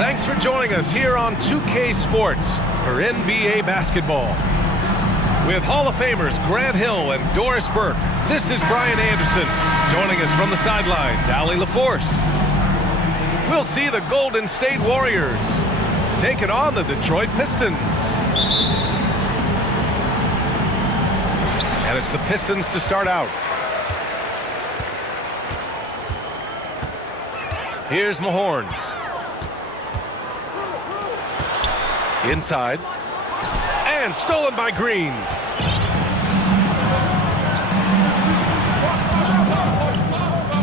Thanks for joining us here on 2K Sports for NBA basketball. With Hall of Famers Grant Hill and Doris Burke, this is Brian Anderson. Joining us from the sidelines, Allie LaForce. We'll see the Golden State Warriors taking on the Detroit Pistons. And it's the Pistons to start out. Here's Mahorn. Inside. And stolen by Green.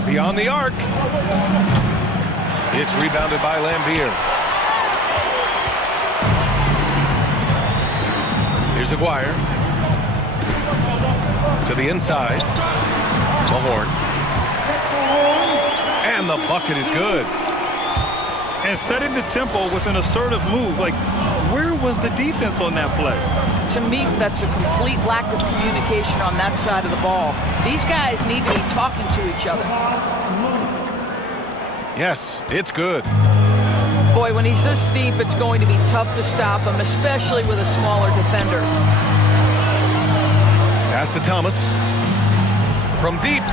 Beyond the arc. It's rebounded by Lambier. Here's Aguirre. To the inside. Mahorn. And the bucket is good. And setting the tempo with an assertive move. Like, where was the defense on that play? To me, that's a complete lack of communication on that side of the ball. These guys need to be talking to each other. Yes, it's good. Boy, when he's this deep, it's going to be tough to stop him, especially with a smaller defender. Pass to Thomas. From deep.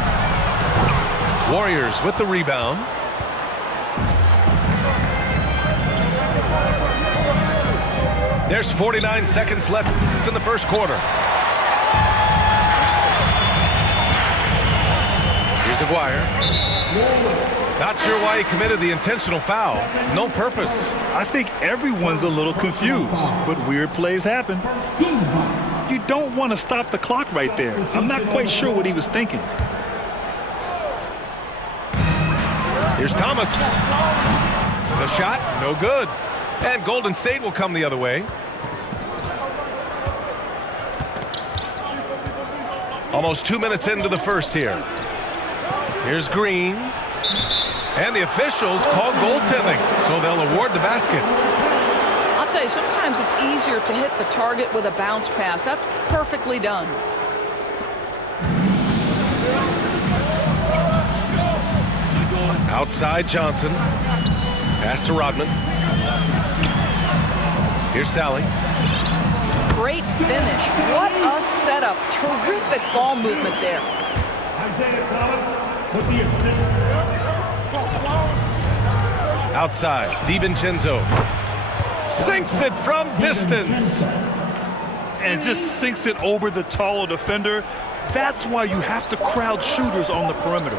Warriors with the rebound. There's 49 seconds left in the first quarter. Here's Aguirre. Not sure why he committed the intentional foul. No purpose. I think everyone's a little confused, but weird plays happen. You don't want to stop the clock right there. I'm not quite sure what he was thinking. Here's Thomas. The shot, no good. And Golden State will come the other way. Almost 2 minutes into the first here. Here's Green. And the officials call goaltending, so they'll award the basket. I'll tell you, sometimes it's easier to hit the target with a bounce pass. That's perfectly done. Outside Johnson. Pass to Rodman. Here's Sally. Great finish. What a setup. Terrific ball movement there. Isaiah Thomas with the assist. Outside, DiVincenzo. Sinks it from distance. And just sinks it over the taller defender. That's why you have to crowd shooters on the perimeter.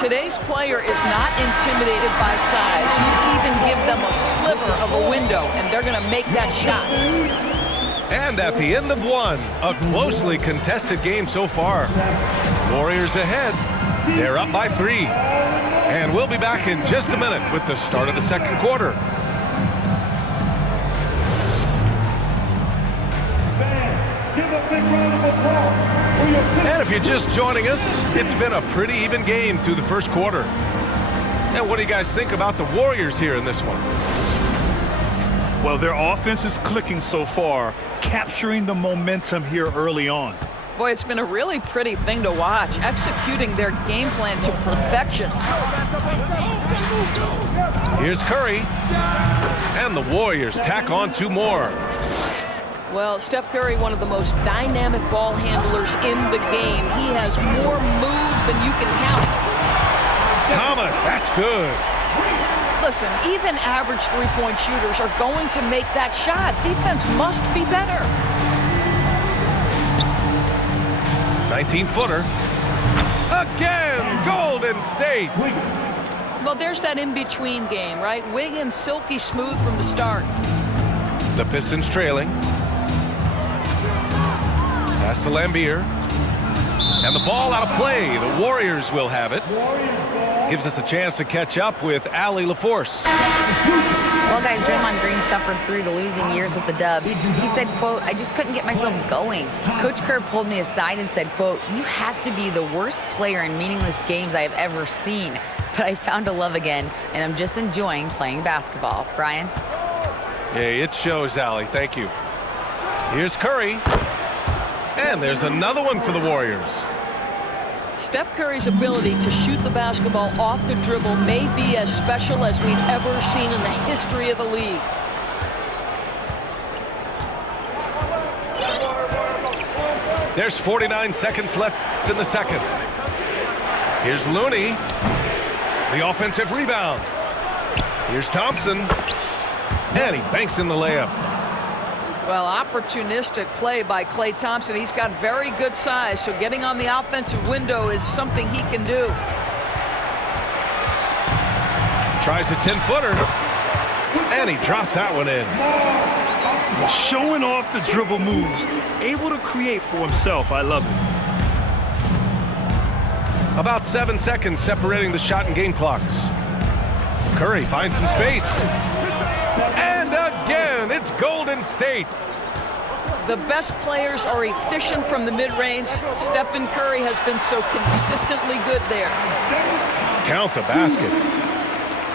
Today's player is not intimidated by size. You even give them a sliver of a window, and they're going to make that shot. And at the end of one, a closely contested game so far. Warriors ahead. They're up by 3. And we'll be back in just a minute with the start of the second quarter. And if you're just joining us, it's been a pretty even game through the first quarter. And what do you guys think about the Warriors here in this one? Well, their offense is clicking so far, capturing the momentum here early on. Boy, it's been a really pretty thing to watch, executing their game plan to perfection. Here's Curry. And the Warriors tack on 2 more. Well, Steph Curry, one of the most dynamic ball handlers in the game. He has more moves than you can count. Thomas, that's good. Listen, even average three-point shooters are going to make that shot. Defense must be better. 19-footer. Again, Golden State. Well, there's that in-between game, right? Wiggins silky smooth from the start. The Pistons trailing. Pass to Lambier. And the ball out of play. The Warriors will have it. Gives us a chance to catch up with Allie LaForce. Well, guys, Draymond Green suffered through the losing years with the Dubs. He said, quote, "I just couldn't get myself going." Coach Kerr pulled me aside and said, quote, "You have to be the worst player in meaningless games I have ever seen. But I found a love again, and I'm just enjoying playing basketball." Brian? Hey, it shows, Allie. Thank you. Here's Curry. And there's another one for the Warriors. Steph Curry's ability to shoot the basketball off the dribble may be as special as we've ever seen in the history of the league. There's 49 seconds left in the second. Here's Looney. The offensive rebound. Here's Thompson. And he banks in the layup. Well, opportunistic play by Klay Thompson. He's got very good size, so getting on the offensive window is something he can do. Tries a 10-footer. And he drops that one in. Showing off the dribble moves. Able to create for himself. I love it. About 7 seconds separating the shot and game clocks. Curry finds some space. And again, it's Golden State. The best players are efficient from the mid-range. Stephen Curry has been so consistently good there. Count the basket.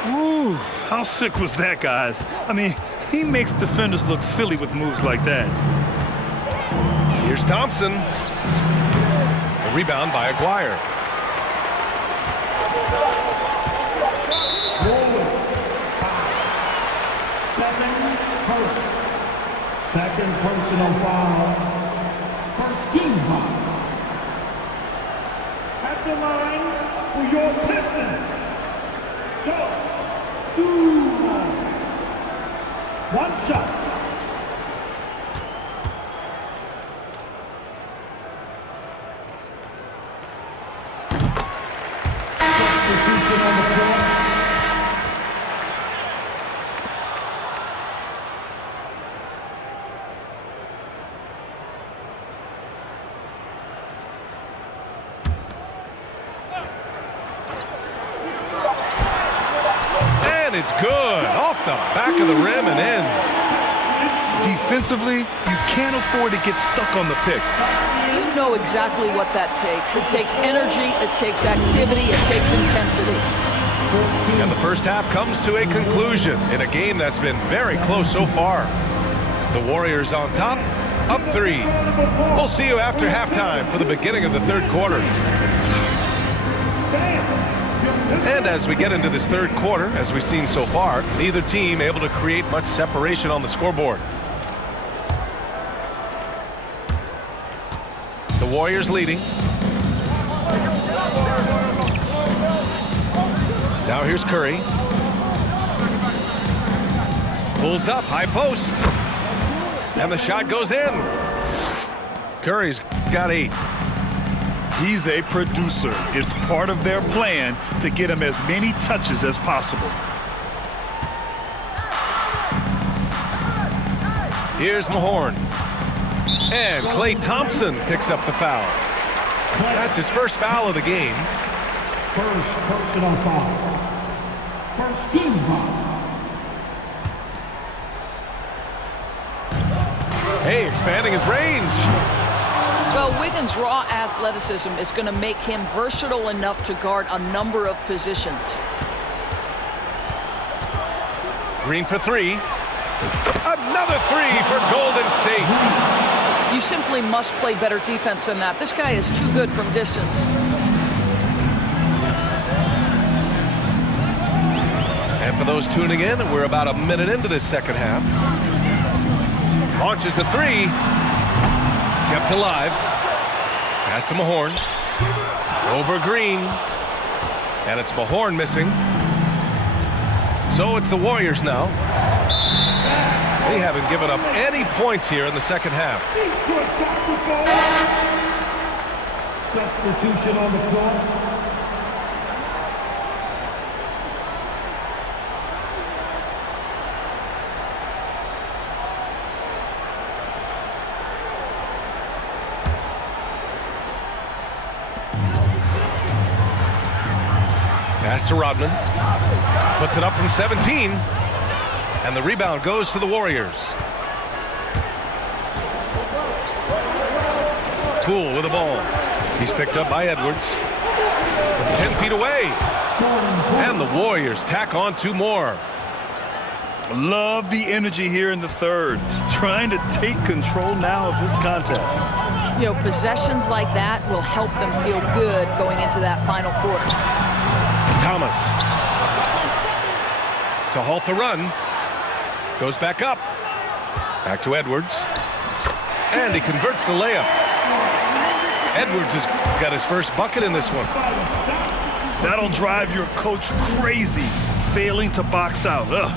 Ooh, how sick was that, guys? I mean, he makes defenders look silly with moves like that. Here's Thompson. The rebound by Aguirre. Stephen Curry. Second personal foul. First team foul. At the line for your Pistons. Go. 2 1 shot. Substitution on the floor. It's good. Off the back of the rim and in. Defensively, you can't afford to get stuck on the pick. You know exactly what that takes. It takes energy, it takes activity, it takes intensity. And the first half comes to a conclusion in a game that's been very close so far. The Warriors on top, up 3. We'll see you after halftime for the beginning of the third quarter. And as we get into this third quarter, as we've seen so far, neither team able to create much separation on the scoreboard. The Warriors leading. Now here's Curry. Pulls up, high post. And the shot goes in. Curry's got 8. He's a producer. It's part of their plan to get him as many touches as possible. Here's Mahorn. And Klay Thompson picks up the foul. That's his first foul of the game. First personal foul. First team foul. Hey, expanding his range. Well, Wiggins' raw athleticism is going to make him versatile enough to guard a number of positions. Green for 3. Another 3 for Golden State. You simply must play better defense than that. This guy is too good from distance. And for those tuning in, we're about a minute into this second half. Launches a 3. Kept alive. Pass to Mahorn. Over Green. And it's Mahorn missing. So it's the Warriors now. They haven't given up any points here in the second half. Substitution on the floor. Pass to Rodman. Puts it up from 17. And the rebound goes to the Warriors. Poole with the ball. He's picked up by Edwards. From 10 feet away. And the Warriors tack on 2 more. Love the energy here in the third. Trying to take control now of this contest. You know, possessions like that will help them feel good going into that final quarter. Thomas. To halt the run. Goes back up. Back to Edwards. And he converts the layup. Edwards has got his first bucket in this one. That'll drive your coach crazy, failing to box out. Ugh.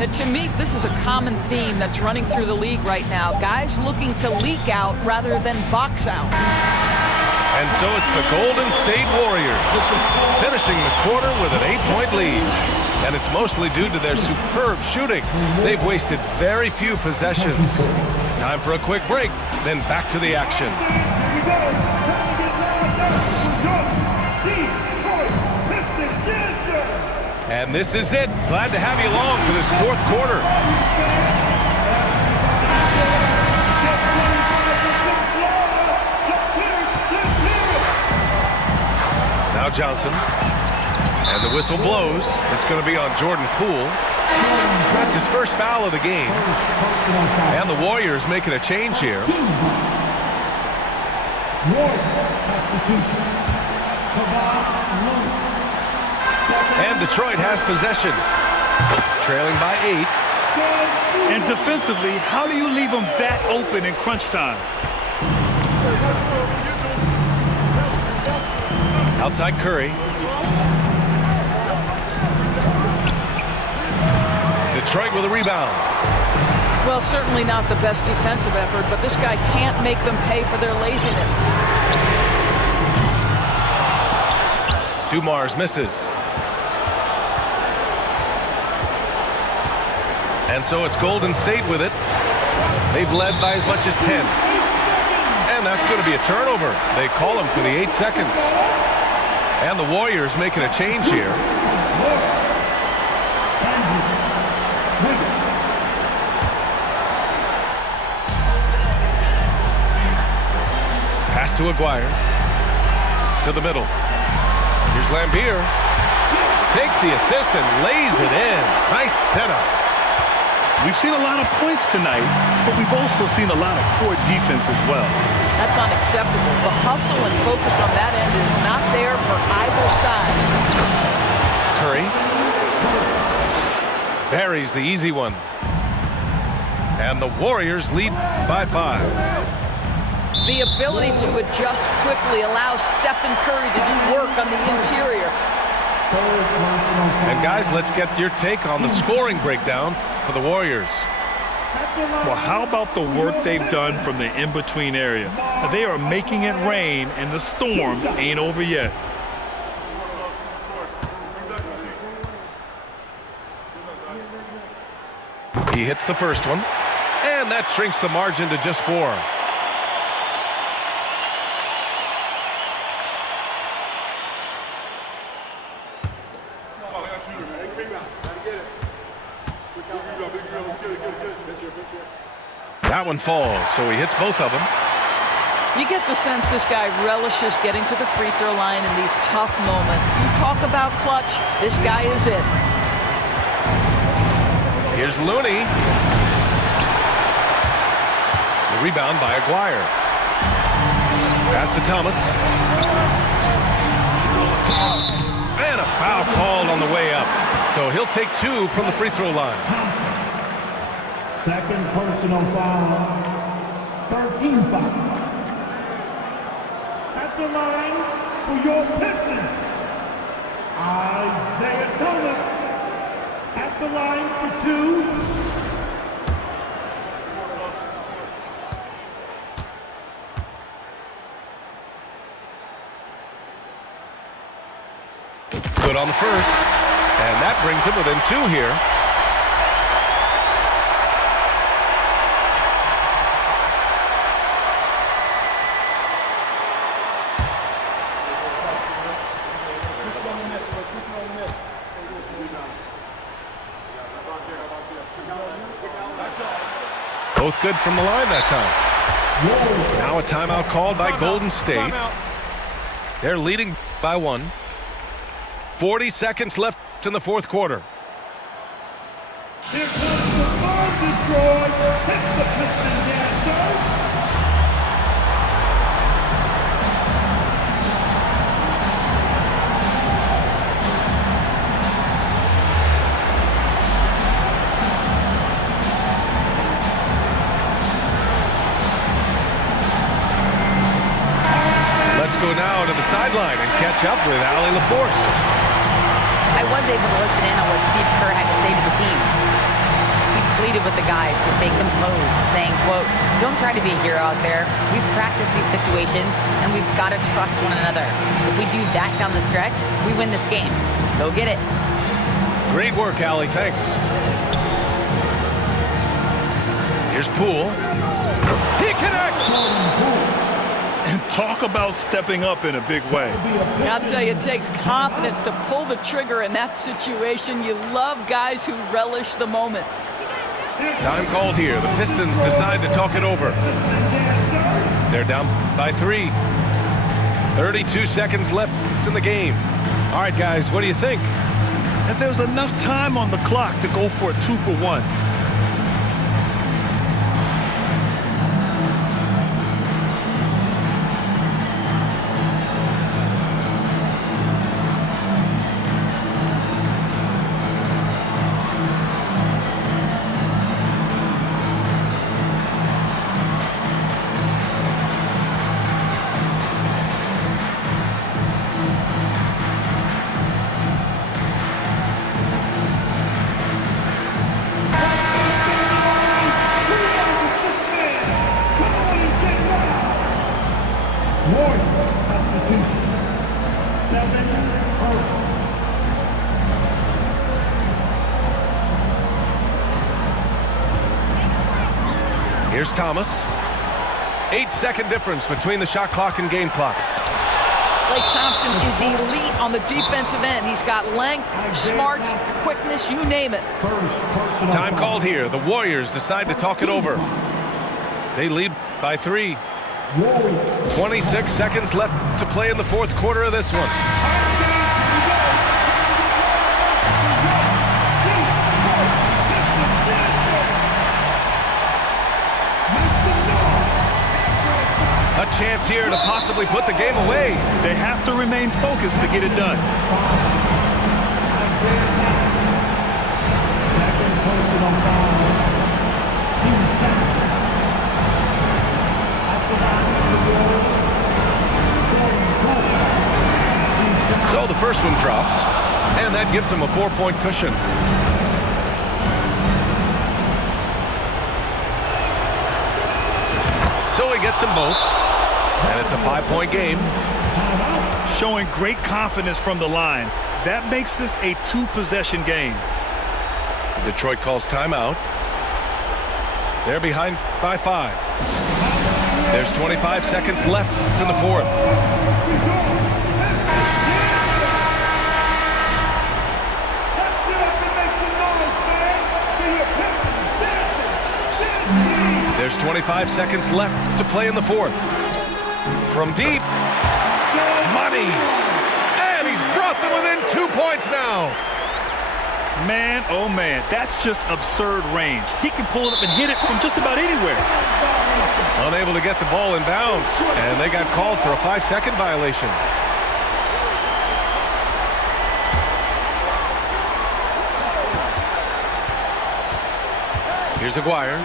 And to me, this is a common theme that's running through the league right now. Guys looking to leak out rather than box out. And so it's the Golden State Warriors finishing the quarter with an 8-point lead. And it's mostly due to their superb shooting. They've wasted very few possessions. Time for a quick break, then back to the action. And this is it. Glad to have you along for this fourth quarter. Now Johnson. And the whistle blows. It's going to be on Jordan Poole. That's his first foul of the game. And the Warriors making a change here. And Detroit has possession. Trailing by 8. And defensively, how do you leave them that open in crunch time? Outside Curry. Detroit with a rebound. Well, certainly not the best defensive effort, but this guy can't make them pay for their laziness. Dumars misses. And so it's Golden State with it. They've led by as much as 10. And that's going to be a turnover. They call him for the 8 seconds. And the Warriors making a change here. Pass to Aguirre. To the middle. Here's Lambier. Takes the assist and lays it in. Nice setup. We've seen a lot of points tonight, but we've also seen a lot of poor defense as well. That's unacceptable. The hustle and focus on that end is not there for either side. Curry. Buries the easy one. And the Warriors lead by 5. The ability to adjust quickly allows Stephen Curry to do work on the interior. And guys, let's get your take on the scoring breakdown for the Warriors. Well, how about the work they've done from the in-between area? They are making it rain, and the storm ain't over yet. He hits the first one, and that shrinks the margin to just 4. That one falls, so he hits both of them. You get the sense this guy relishes getting to the free throw line in these tough moments. You talk about clutch, this guy is it. Here's Looney. The rebound by Aguirre. Pass to Thomas. And a foul called on the way up. So he'll take 2 from the free throw line. Second personal foul. 13 foul. At the line for your Pistons, Isaiah Thomas. At the line for 2. Good on the first. And that brings him within 2 here. Both good from the line that time. Now a timeout called by Golden State. They're leading by 1. 40 seconds left in the fourth quarter. Here comes the ball, Detroit. Hits the Pistons dancer. go now to the sideline and catch up with Allie LaForce. I was able to listen in on what Steve Kerr had to say to the team. He pleaded with the guys to stay composed, saying, quote, "Don't try to be a hero out there. We practice these situations, and we've got to trust one another. If we do that down the stretch, we win this game. Go get it." Great work, Allie. Thanks. Here's Poole. He connects! And talk about stepping up in a big way. I'll tell you, it takes confidence to pull the trigger in that situation. You love guys who relish the moment. Time called here. The Pistons decide to talk it over. They're down by 3. 32 seconds left in the game. All right, guys, what do you think? And there's enough time on the clock to go for a 2-for-1. Warrior substitution. Stephen Curry. Here's Thomas. 8-second difference between the shot clock and game clock. Klay Thompson is elite on the defensive end. He's got length, smarts, quickness, you name it. First personal Time foul. called here. The Warriors decide to talk it over. They lead by 3. Warriors. 26 seconds left to play in the fourth quarter of this one. A chance here to possibly put the game away. They have to remain focused to get it done. Second personal foul. Team second. At the line of the Jordan Poole. So the first one drops, and that gives them a 4-point cushion. So he gets them both, and it's a 5-point game. Showing great confidence from the line. That makes this a 2-possession game. Detroit calls timeout. They're behind by 5. There's 25 seconds left in the fourth. There's 25 seconds left to play in the fourth. From deep, money, and he's brought them within 2 points now. Man, oh man, that's just absurd range. He can pull it up and hit it from just about anywhere. Unable to get the ball in bounds, and they got called for a 5-second violation. Here's Aguirre.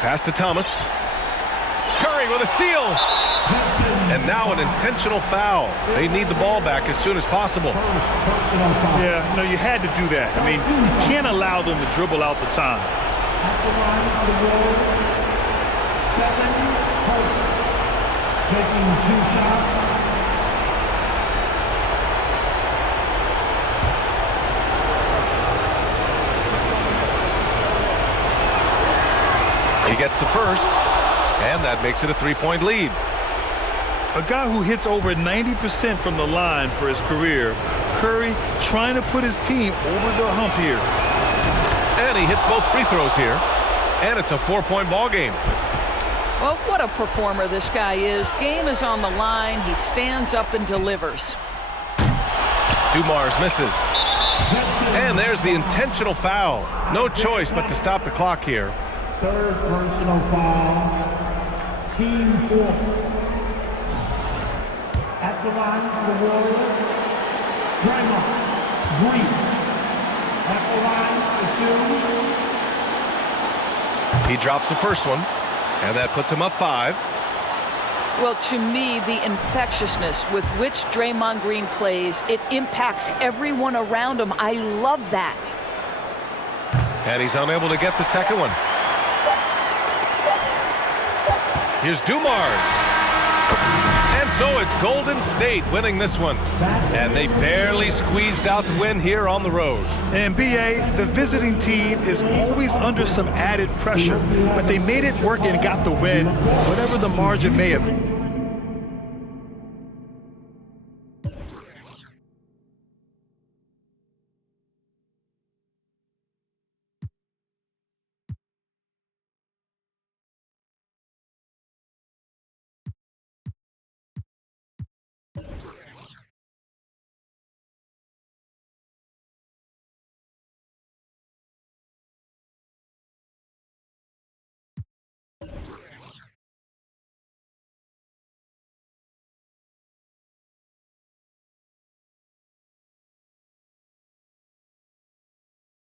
Pass to Thomas. Curry with a steal. And now an intentional foul. They need the ball back as soon as possible. First personal foul. Yeah, no, you had to do that. I mean, you can't allow them to dribble out the time. At the line of the Warriors. Stephen Curry. Taking 2 shots. He gets the first, and that makes it a 3-point lead. A guy who hits over 90% from the line for his career, Curry trying to put his team over the hump here. And he hits both free throws here, and it's a 4-point ball game. Well, what a performer this guy is. Game is on the line. He stands up and delivers. Dumars misses. And there's the intentional foul. No choice but to stop the clock here. Third personal foul. Team 4. At the line for the Warriors. Draymond Green. At the line for 2. He drops the first one, and that puts him up 5. Well, to me, the infectiousness with which Draymond Green plays, it impacts everyone around him. I love that. And he's unable to get the second one. Here's Dumars. And so it's Golden State winning this one. And they barely squeezed out the win here on the road. And BA, the visiting team is always under some added pressure, but they made it work and got the win, whatever the margin may have been.